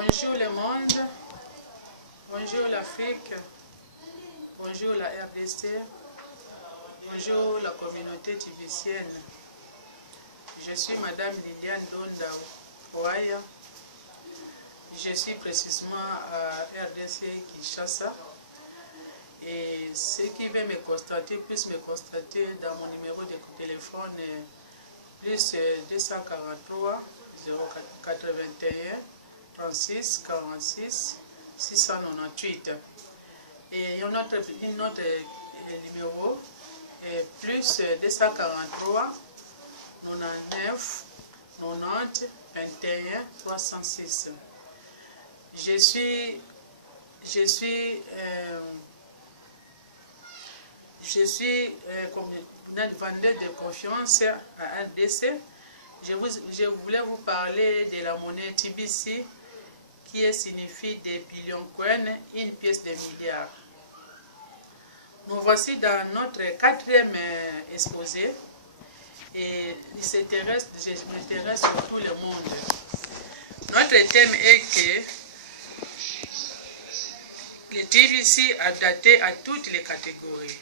Bonjour le monde, bonjour l'Afrique, bonjour la RDC, bonjour la communauté tibétienne. Je suis Madame Liliane Donda Ouaya. Je suis précisément à RDC Kinshasa. Et ceux qui veulent me constater puissent me constater dans mon numéro de téléphone plus 243 081 36 46 698. Et un autre numéro plus 243 99 90 21 306. Je suis vendeur de confiance à RDC. Je voulais vous parler de la monnaie TBC qui signifie des billions coins, une pièce de milliard. Nous voici dans notre quatrième exposé et je m'intéresse sur tout le monde. Notre thème est que le TBC a daté à toutes les catégories.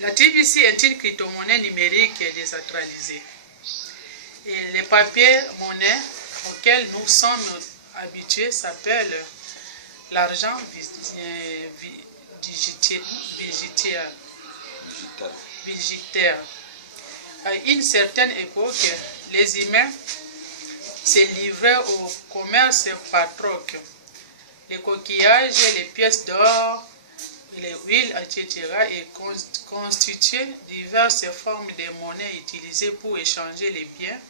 La TBC est une crypto-monnaie numérique décentralisée. Et les papiers monnaie auxquels nous sommes habitués s'appelle l'argent digitaire. À une certaine époque, les humains se livraient au commerce par troc. Les coquillages, les pièces d'or, les huiles, etc. et constituaient diverses formes de monnaie utilisées pour échanger les biens,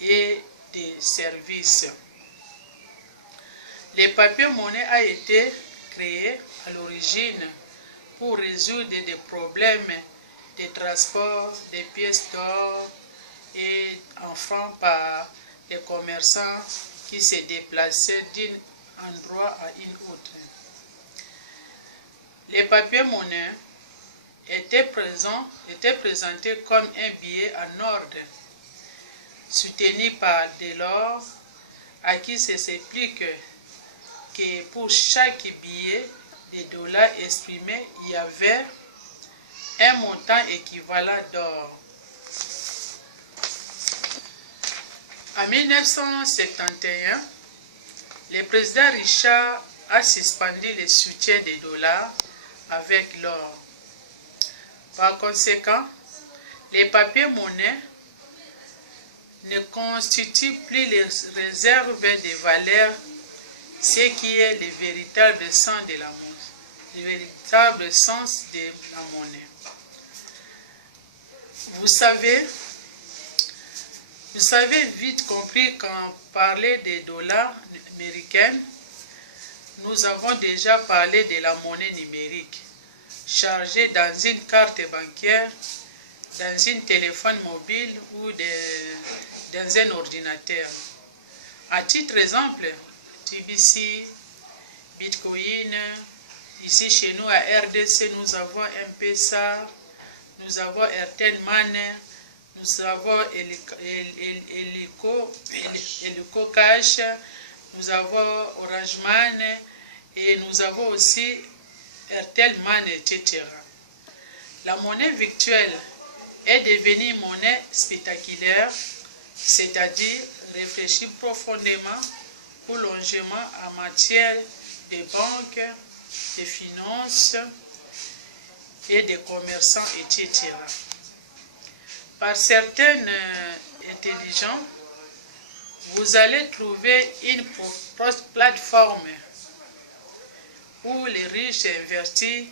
et des services. Le papier monnaie a été créé à l'origine pour résoudre des problèmes de transport des pièces d'or et en francs par les commerçants qui se déplaçaient d'un endroit à une autre. Les papiers monnaie étaient présentés comme un billet en ordre, soutenu par de l'or, à qui s'explique que pour chaque billet de dollars exprimé, il y avait un montant équivalent d'or. En 1971, le président Richard a suspendu le soutien des dollars avec l'or. Par conséquent, les papiers monnaie ne constituent plus les réserves de valeur, ce qui est le véritable sens de la monnaie. Le véritable sens de la monnaie. Vous savez vite compris quand parler des dollars américains, nous avons déjà parlé de la monnaie numérique, chargée dans une carte bancaire, dans un téléphone mobile ou dans un ordinateur. À titre d'exemple, TBC, Bitcoin, ici chez nous à RDC, nous avons M-Pesa, nous avons Airtel Money, nous avons Helico Cash, nous avons Orange Money et nous avons aussi Airtel Money, etc. La monnaie virtuelle est devenue une monnaie spectaculaire, c'est-à-dire réfléchie profondément ou longuement en matière de banque, de finances et de commerçants, etc. Par certaines intelligents, vous allez trouver une plateforme où les riches investissent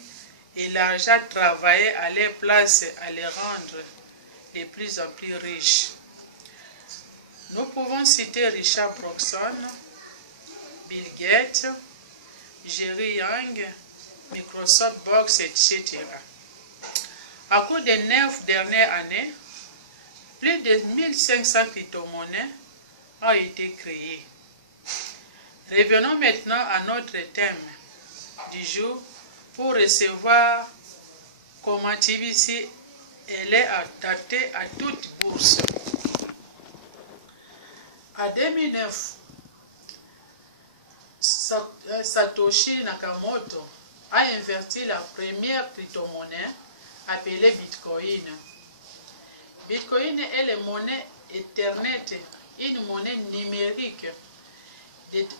et l'argent travaillé à leur place à les rendre de plus en plus riches. Nous pouvons citer Richard Branson, Bill Gates, Jerry Yang, Microsoft Box, etc. À cours des 9 dernières années, plus de 1500 crypto-monnaies ont été créées. Revenons maintenant à notre thème du jour pour recevoir comment TBC est adapté à toute bourse. En 2009, Satoshi Nakamoto a inverti la première crypto-monnaie appelée Bitcoin. Bitcoin est la monnaie Ethernet, une monnaie numérique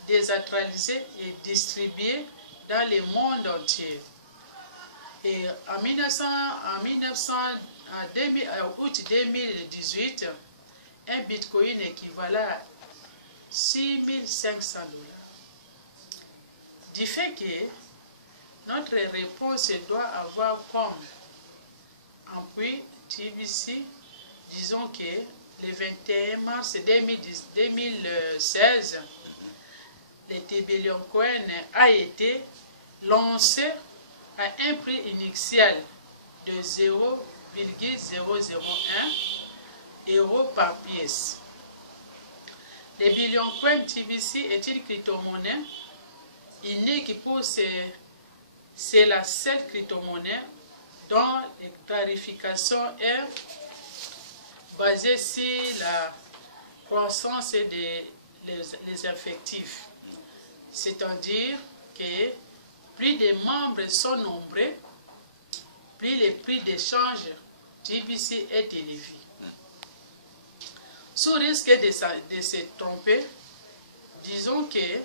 décentralisée et distribuée dans le monde entier. Et en août 2018, un Bitcoin équivalent à 6 500 $. Du fait que notre réponse doit avoir comme appui TBC, disons que le 21 mars 2016, le Tibelium Coin a été lancé à un prix initial de 0,001 € par pièce. Le Billion Coin TBC est une crypto-monnaie unique pour c'est la seule crypto-monnaie dont la tarification est basée sur la croissance des effectifs. C'est-à-dire que plus les membres sont nombreux, plus le prix d'échange TBC est élevé. Sous risque de se tromper, disons que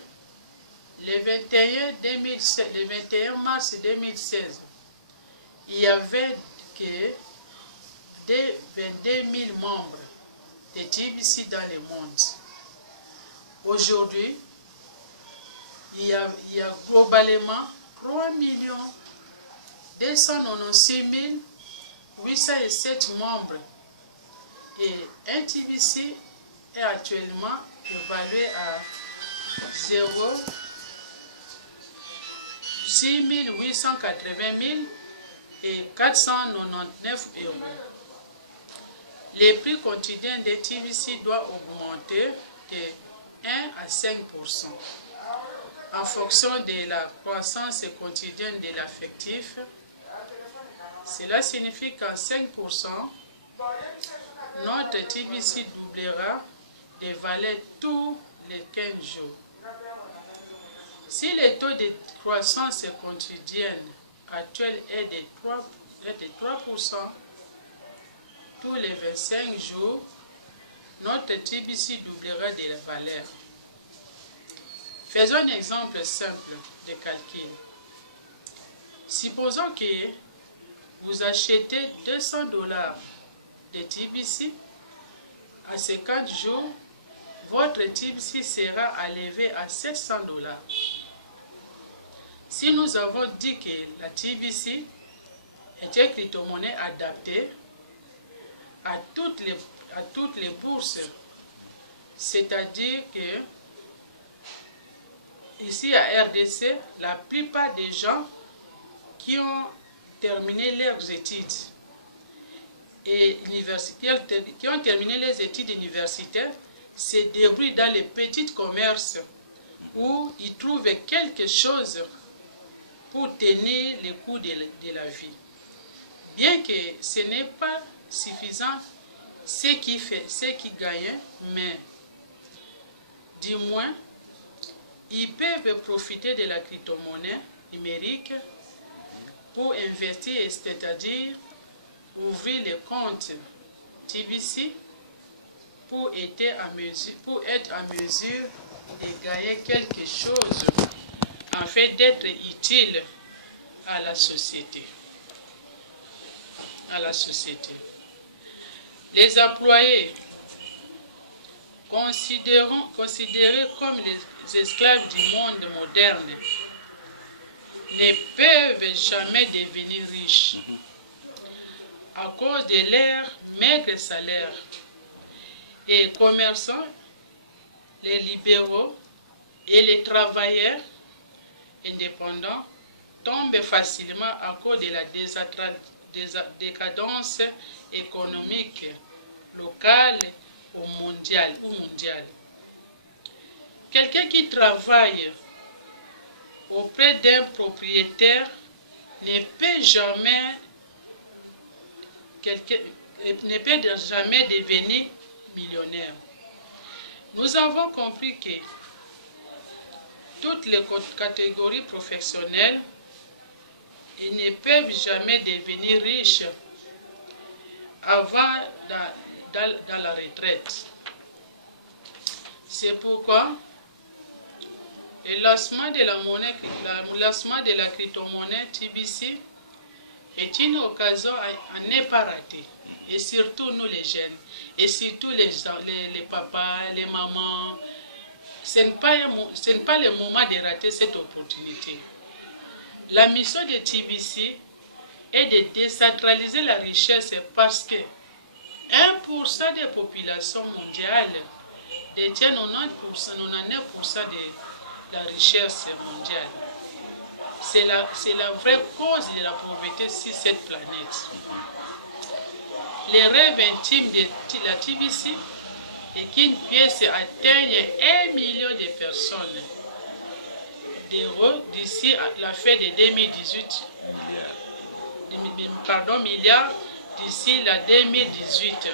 le 21 mars 2016, il y avait que 22 000 membres de TBC dans le monde. Aujourd'hui, il y a globalement 3 296 807 membres et un TBC est actuellement évalué à 6 880 499 €. Les prix quotidiens des TBC doivent augmenter de 1 à 5% en fonction de la croissance quotidienne de l'affectif. Cela signifie qu'en 5%, notre TBC doublera de valeur tous les 15 jours. Si le taux de croissance quotidienne actuel est de 3%, tous les 25 jours, notre TBC doublera de la valeur. Faisons un exemple simple de calcul. Supposons que vous achetez 200 $ de TBC, à 50 jours, votre TBC sera élevé à 700 $. Si nous avons dit que la TBC est une crypto-monnaie adaptée à toutes les bourses, c'est-à-dire que ici à RDC, la plupart des gens qui ont terminé leurs études et qui ont terminé les études universitaires se débrouillent dans les petits commerces où ils trouvent quelque chose pour tenir le coût de la vie. Bien que ce n'est pas suffisant ce qui gagnent, mais du moins, ils peuvent profiter de la crypto-monnaie numérique pour investir, c'est-à-dire ouvrir le compte TBC pour être en mesure de gagner quelque chose afin d'être utile à la société. Les employés considérés comme les esclaves du monde moderne ne peuvent jamais devenir riches à cause de leur maigre salaire. Et commerçants, les libéraux et les travailleurs indépendants tombent facilement à cause de la décadence économique locale ou mondiale. Quelqu'un qui travaille auprès d'un propriétaire ne peut jamais devenir millionnaire. Nous avons compris que toutes les catégories professionnelles ne peuvent jamais devenir riches avant dans la retraite. C'est pourquoi le lancement de la crypto-monnaie TBC est une occasion à ne pas rater. Et surtout nous les jeunes, et surtout les papas, les mamans, ce n'est pas le moment de rater cette opportunité. La mission de TBC est de décentraliser la richesse parce que 1% des populations mondiales détiennent 99% de la richesse mondiale. C'est la vraie cause de la pauvreté sur cette planète. Les rêves intimes de la TBC est qu'une pièce atteigne 1 million de personnes d'euros d'ici à la fin de 2018. Milliards d'ici la 2018.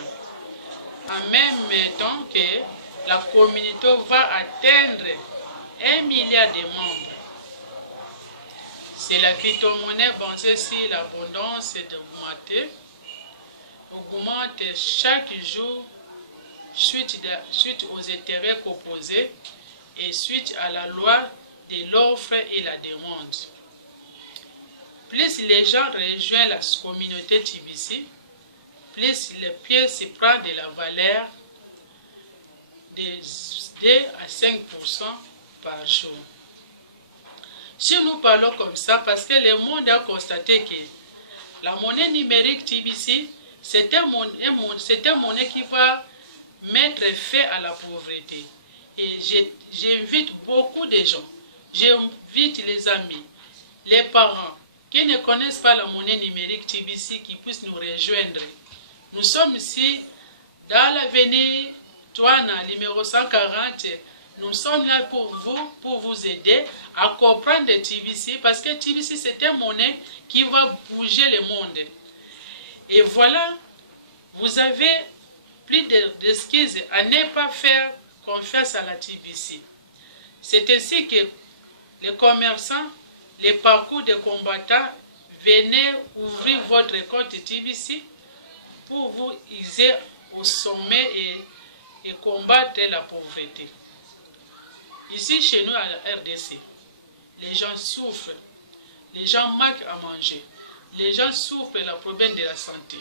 En même temps que la communauté va atteindre 1 milliard de membres. C'est la crypto-monnaie basée sur l'abondance augmente chaque jour suite aux intérêts proposés et suite à la loi de l'offre et la demande. Plus les gens rejoignent la communauté TBC, plus les pièces prennent de la valeur de 2 à 5% par jour. Si nous parlons comme ça, parce que le monde a constaté que la monnaie numérique TBC, c'est une monnaie qui va mettre fin à la pauvreté. Et j'invite beaucoup de gens, j'invite les amis, les parents qui ne connaissent pas la monnaie numérique TBC qui puissent nous rejoindre. Nous sommes ici dans l'avenue Touana, numéro 140. Nous sommes là pour vous aider à comprendre le TBC parce que TBC c'est une monnaie qui va bouger le monde. Et voilà, vous avez plus d'excuses à ne pas faire confiance à la TBC. C'est ainsi que les commerçants, les parcours de combattants, venez ouvrir votre compte TBC pour vous aider au sommet et combattre la pauvreté. Ici, chez nous, à la RDC, les gens souffrent, les gens manquent à manger, les gens souffrent le problème de la santé.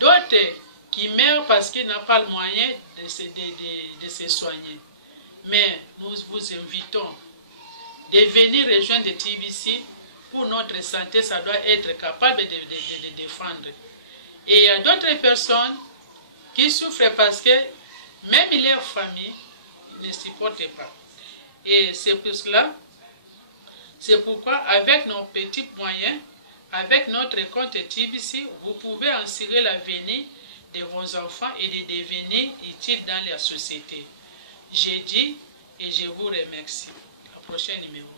D'autres qui meurent parce qu'ils n'ont pas le moyen de se soigner. Mais nous vous invitons de venir rejoindre le TBC pour notre santé, ça doit être capable de défendre. Et il y a d'autres personnes qui souffrent parce que même leur famille ne supporte pas. Et c'est pour cela, c'est pourquoi avec nos petits moyens, avec notre compte TBC, vous pouvez assurer l'avenir de vos enfants et de devenir utiles dans la société. J'ai dit et je vous remercie. À la prochaine numéro.